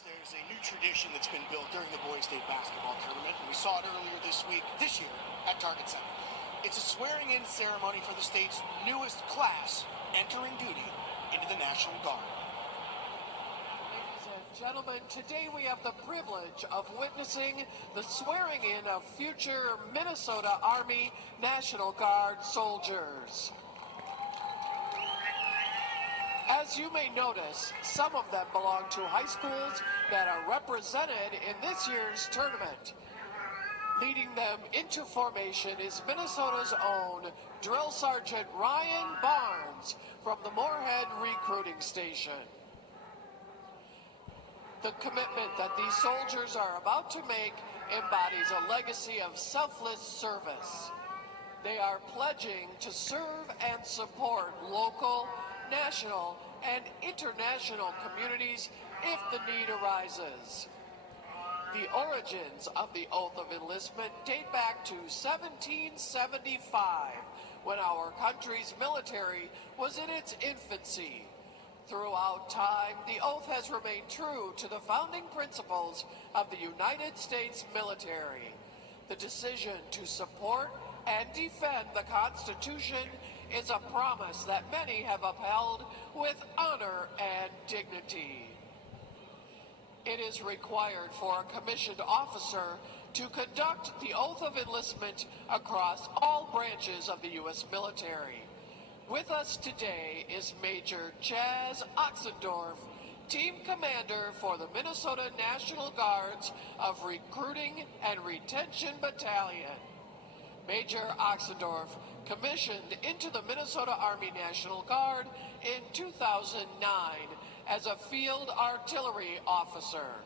There's a new tradition that's been built during the Boys State basketball tournament, and we saw it earlier this year, at Target Center. It's a swearing-in ceremony for the state's newest class entering duty into the National Guard. Ladies and gentlemen, today we have the privilege of witnessing the swearing-in of future Minnesota Army National Guard soldiers. As you may notice, some of them belong to high schools that are represented in this year's tournament. Leading them into formation is Minnesota's own Drill Sergeant Ryan Barnes from the Moorhead Recruiting Station. The commitment that these soldiers are about to make embodies a legacy of selfless service. They are pledging to serve and support local, national, and international communities if the need arises. The origins of the Oath of Enlistment date back to 1775, when our country's military was in its infancy. Throughout time, the oath has remained true to the founding principles of the United States military. The decision to support and defend the Constitution is a promise that many have upheld with honor and dignity. It is required for a commissioned officer to conduct the oath of enlistment across all branches of the U.S. military. With us today is Major Chaz Oxendorf, Team Commander for the Minnesota National Guard's of Recruiting and Retention Battalion. Major Oxendorf commissioned into the Minnesota Army National Guard in 2009 as a field artillery officer.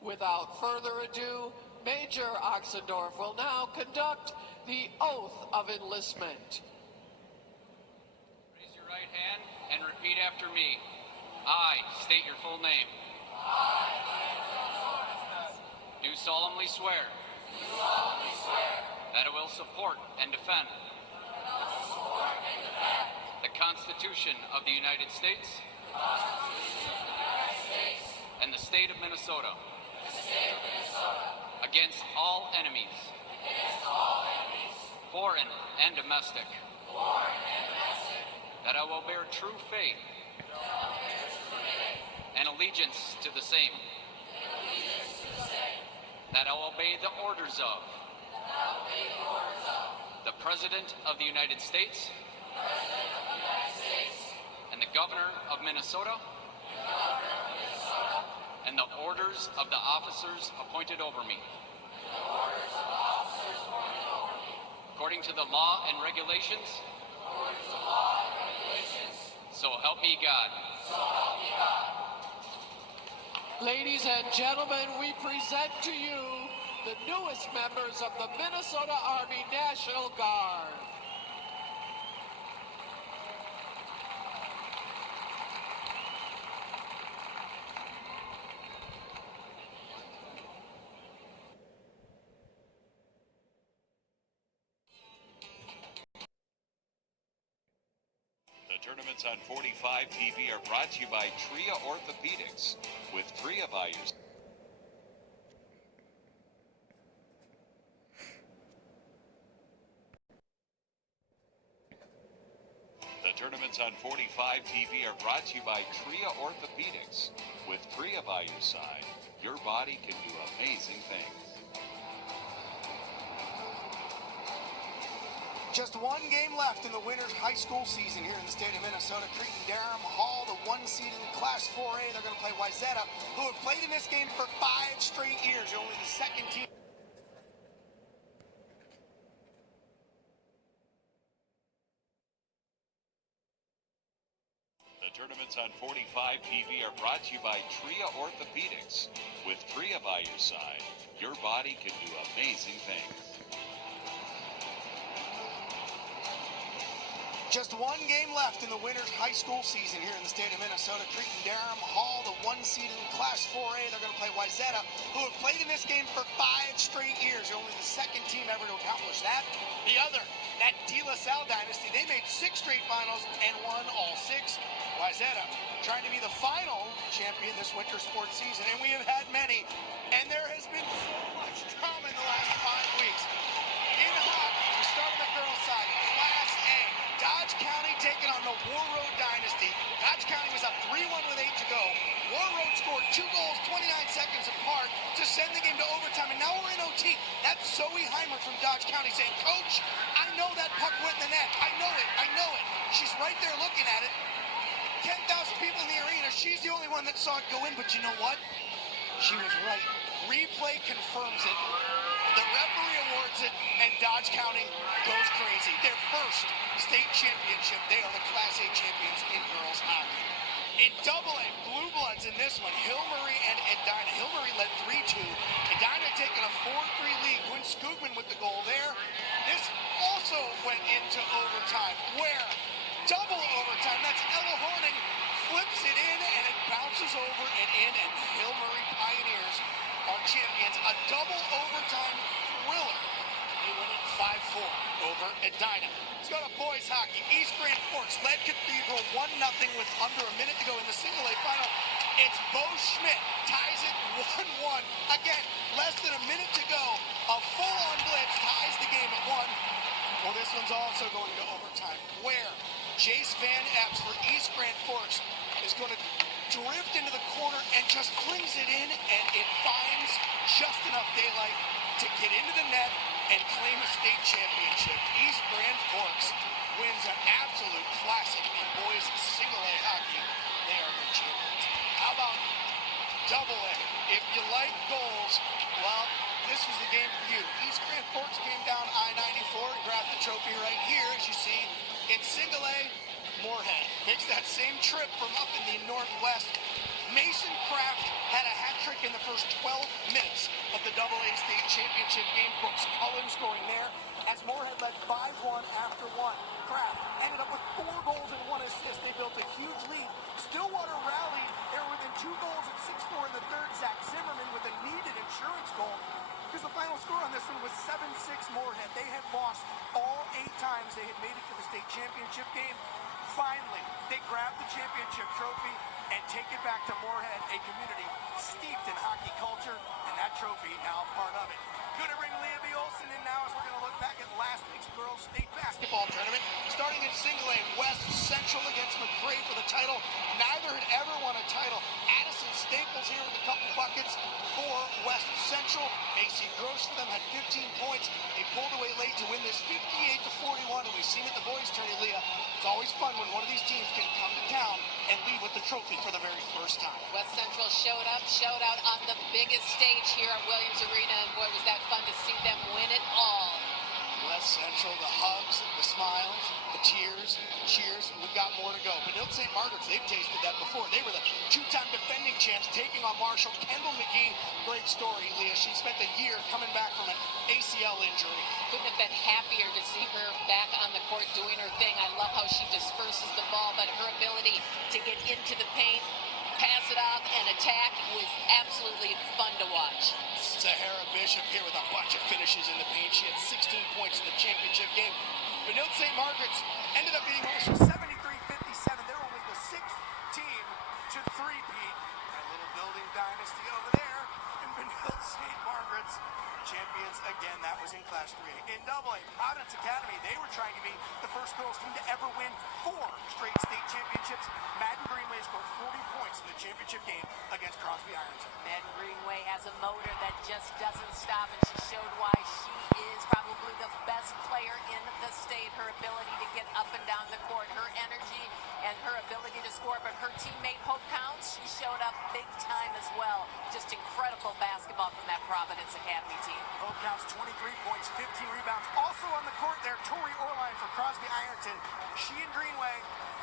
Without further ado, Major Oxendorf will now conduct the Oath of Enlistment. Raise your right hand and repeat after me. I state your full name. Do solemnly swear. That I will support and defend. The Constitution of the United States. And the state of Minnesota. Against all enemies. Foreign and domestic. That I will bear true faith. And allegiance to the same. That I will obey the orders of. The President of the United States. And the Governor of Minnesota. And the orders of the officers appointed over me. According to the law and regulations. So help me God. Ladies and gentlemen, we present to you the newest members of the Minnesota Army National Guard. The tournaments on 45 TV are brought to you by Tria Orthopedics. With Tria by your The tournaments on 45 TV are brought to you by Tria Orthopedics. With Tria by your side, your body can do amazing things. Just one game left in the winter's high school season here in the state of Minnesota. Cretin-Derham Hall, the one seed in Class 4A. They're going to play Wayzata, who have played in this game for 5 straight years. They're only the second team. The tournaments on 45 TV are brought to you by Tria Orthopedics. With Tria by your side, your body can do amazing things. Just one game left in the winter's high school season here in the state of Minnesota. Cretin-Derham Hall, the one seed in Class 4A. They're going to play Wayzata, who have played in this game for 5 straight years. They're only the second team ever to accomplish that. The other, that De La Salle dynasty, they made 6 straight finals and won all 6. Wayzata trying to be the final champion this winter sports season, and we have had many, and there has been so much drama in the last 5 weeks. In hockey, we start on the girls' side, Class A. Dodge County taking on the War Road Dynasty. Dodge County was up 3-1 with 8 to go. War Road scored 2 goals 29 seconds apart to send the game to overtime, and now we're in OT. That's Zoe Heimer from Dodge County saying, "Coach, I know that puck went in the net. I know it. She's right there looking at it. 10,000 people in the arena. She's the only one that saw it go in, but you know what? She was right. Replay confirms it. The referee awards it, and Dodge County goes crazy. Their first state championship. They are the Class A champions in girls hockey. In Double A, Blue Bloods in this one, Hillmurray and Edina. Hillmurray led 3-2. Edina taking a 4-3 lead. Gwen Skugman with the goal there. This also went into overtime, where double overtime, that's Ella Horning, flips it in, and it bounces over and in, and Hillmurray Pioneers are champions. A double overtime thriller. They win it 5-4 over Edina. Let's go to boys hockey. East Grand Forks led Cathedral 1-0 with under a minute to go in the single A final. It's Bo Schmidt, ties it 1-1. Again, less than a minute to go. A full-on blitz ties the game at 1. Well, this one's also going to overtime, where Jace Van Epps for East Grand Forks is going to drift into the corner and just flings it in, and it finds just enough daylight to get into the net and claim a state championship. East Grand Forks wins an absolute classic in boys single A hockey. They are your champions. How about Double A? If you like goals, well, this was the game for you. East Grand Forks came down I-94 and grabbed the trophy right here, as you see. In single A, Moorhead makes that same trip from up in the northwest. Mason Kraft had a hat trick in the first 12 minutes of the Double A state championship game. Brooks Cullen scoring there as Moorhead led 5-1 after 1. Kraft ended up with 4 goals and 1 assist. They built a huge lead. Stillwater rallied. They were within 2 goals at 6-4 in the third. Zach Zimmerman with a needed insurance goal, because the final score on this one was 7-6 Moorhead. They had lost all 8 times they had made it to the state championship game. Finally, they grabbed the championship trophy and take it back to Moorhead, a community steeped in hockey culture, and that trophy now part of it. Good to bring Leah B. Olson in now as we're going to look back at last week's girls state basketball tournament. Starting in single A, West Central against McRae for the title. Neither had ever won a title. Addison Staples here with a couple buckets for West Central. Macy Gross for them had 15 points. They pulled away late to win this 58-41, and we've seen it in the boys' tourney, Leah. It's always fun when one of these teams can come to town and leave with the trophy for the very first time. West Central showed out on the biggest stage here at Williams Arena, and boy, was that fun to see them win it all. West Central, the hugs, the smiles, the tears, the cheers. We've got more to go. Benilde St. Margaret's, they've tasted that before. They were the 2-time defending champs taking on Marshall. Kendall McGee, great story, Leah. She spent a year coming back from an ACL injury. Couldn't have been happier to see her back on the court doing her thing. I love how she disperses the ball, but her ability to get into the paint, pass it off, and attack was absolutely fun to watch. Sahara Bishop here with a bunch of finishes in the paint. She had 16 points in the championship game. Benilde St. Margaret's ended up beating Marshall 73-57. They're only the 6th team to three-peat. That little building dynasty over there. And Benilde St. Margaret's champions again. That was in Class 3A. In Double A, Providence Academy, they were trying to be the first girls team to ever win 4 straight state championships. Madden Greenway scored 40 points in the championship game against Crosby Ironton. Madden Greenway has a motor that just doesn't stop, and she showed why she is probably the best player in the state. Her ability to get up and down the court, her energy, and her ability to score. But her teammate Hope Counts, she showed up big time as well. Just incredible basketball from that Providence Academy team. Hope Counts 23 points, 15 rebounds. Also on the court there, Tori Orline for Crosby Ironton. She and Greenway,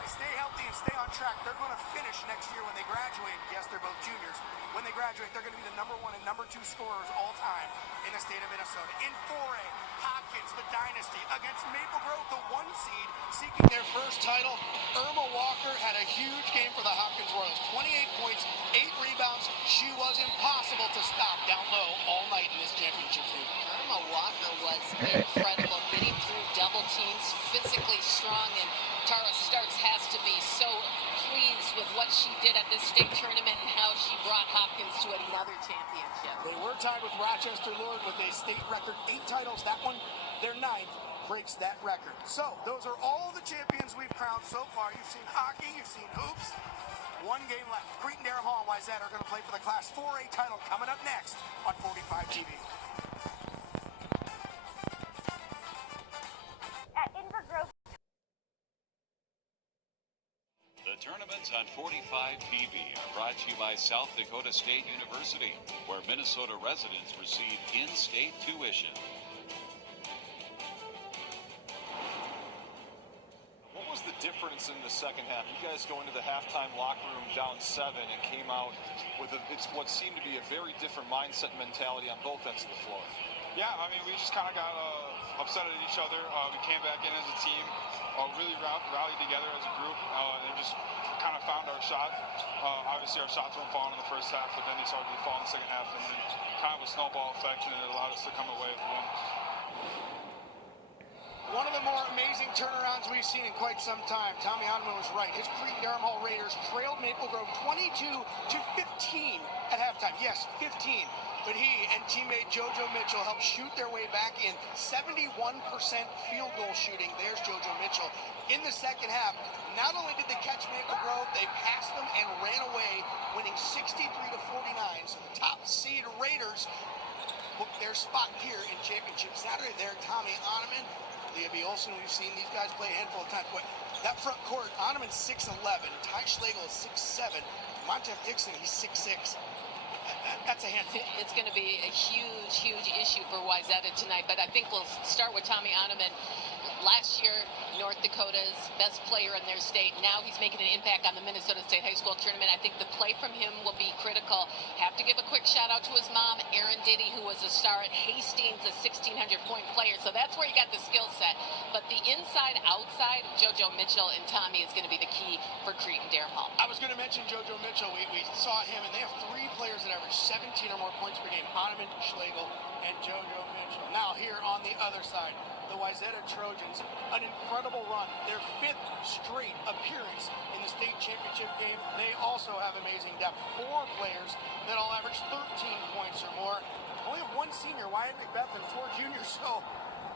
they stay healthy and stay on track. They're going to finish next year when they graduate. Yes, they're both juniors. When they graduate, they're going to be the #1 and #2 scorers all time in the state of Minnesota. In 4A, Hopkins, the dynasty, against Maple Grove, the 1 seed, seeking their first title. Irma Walker had a huge game for the Hopkins Royals. 28 points, 8 rebounds. She was impossible to stop down low all night in this championship game. Irma Walker was incredible, getting through double teams, physically strong, and Tara Starks has to be so pleased did at this state tournament and how she brought Hopkins to another championship. They were tied with Rochester Lord with a state record 8 titles. That one, their 9th, breaks that record. So those are all the champions we've crowned so far. You've seen hockey, you've seen hoops. One game left. Cretin-Derham Hall and Wayzata are going to play for the Class 4A title coming up next on 45 TV. At Inver Grove. The tournaments on 45 TV are brought to you by South Dakota State University, where Minnesota residents receive in-state tuition. What was the difference in the second half? You guys go into the halftime locker room down 7 and came out with it's what seemed to be a very different mindset and mentality on both ends of the floor. Yeah, I mean, we just kind of got upset at each other. We came back in as a team, really rallied together as a group, and just kind of found our shot. Obviously, our shots weren't falling in the first half, but then they started to fall in the second half, and then kind of a snowball effect, and it allowed us to come away with the win. One of the more amazing turnarounds we've seen in quite some time. Tommy Ottoman was right. His Cretin-Derham Hall Raiders trailed Maple Grove 22-15 at halftime. Yes, 15. But he and teammate JoJo Mitchell helped shoot their way back in. 71% field goal shooting. There's JoJo Mitchell. In the second half, not only did they catch Maple Grove, they passed them and ran away, winning 63-49. So the top seed Raiders booked their spot here in Championship Saturday. There, Tommy Ottoman, Leah B. Olson. We've seen these guys play a handful of times. But that front court, Ottoman's 6'11", Ty Schlegel is 6'7", Montef Dixon, he's 6'6". That's a handful. It's going to be a huge issue for Wayzata tonight, but I think we'll start with Tommy Ottoman. Last year, North Dakota's best player in their state. Now he's making an impact on the Minnesota State High School Tournament. I think the play from him will be critical. Have to give a quick shout out to his mom, Erin Diddy, who was a star at Hastings, a 1,600-point player. So that's where he got the skill set. But the inside-outside, JoJo Mitchell and Tommy is going to be the key for Cretin-Derham Hall. I was going to mention JoJo Mitchell. We saw him, and they have 3 players that average 17 or more points per game. Ottoman, Schlegel, and JoJo Mitchell. Now here on the other side, the Wayzata Trojans, an incredible run. Their 5th straight appearance in the state championship game. They also have amazing depth. 4 players that all average 13 points or more. Only have 1 senior, Wyatt Macbeth, and 4 juniors. So,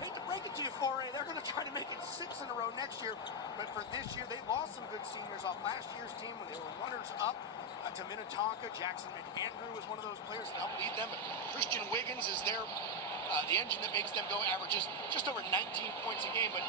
hate to break it to you, 4A. They're going to try to make it 6 in a row next year. But for this year, they lost some good seniors off last year's team when they were runners up to Minnetonka. Jackson McAndrew was one of those players that helped lead them. But Christian Wiggins is their the engine that makes them go, averages just over 19 points a game, but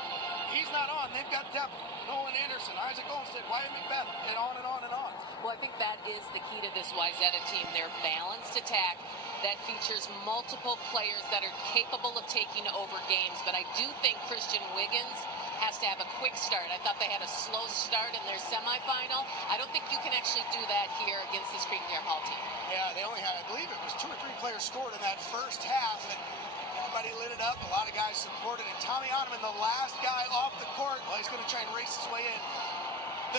he's not on. They've got depth. Nolan Anderson, Isaac Olmstead, Wyatt Macbeth, and on and on and on. Well, I think that is the key to this Wayzata team. Their balanced attack that features multiple players that are capable of taking over games, but I do think Christian Wiggins has to have a quick start. I thought they had a slow start in their semifinal. I don't think you can actually do that here against this Cretin-Derham Hall team. Yeah, they only had, I believe it was 2 or 3 players scored in that first half, and everybody lit it up. A lot of guys supported it. Tommy Ottoman, the last guy off the court. Well, he's going to try and race his way in.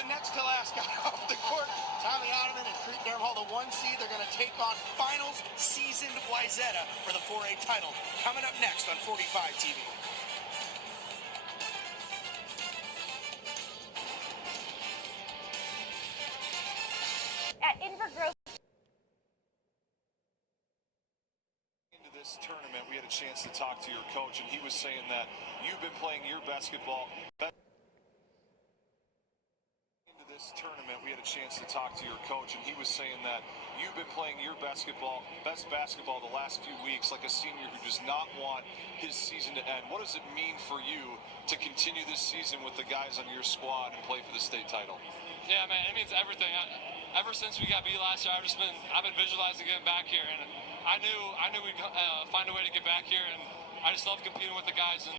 The next to last guy off the court, Tommy Ottoman and Cretin-Derham Hall, the 1 seed. They're going to take on finals seasoned Wayzata for the 4A title. Coming up next on 45 TV. At Inver Grove. Into this tournament, we had a chance to talk to your coach, and he was saying that you've been playing your basketball. Into this tournament, we had a chance to talk to your coach, and he was saying that you've been playing your basketball, best basketball the last few weeks, like a senior who does not want his season to end. What does it mean for you to continue this season with the guys on your squad and play for the state title? Yeah, man, it means everything. Ever since we got beat last year, I've been visualizing getting back here, and I knew we'd find a way to get back here, and I just love competing with the guys. And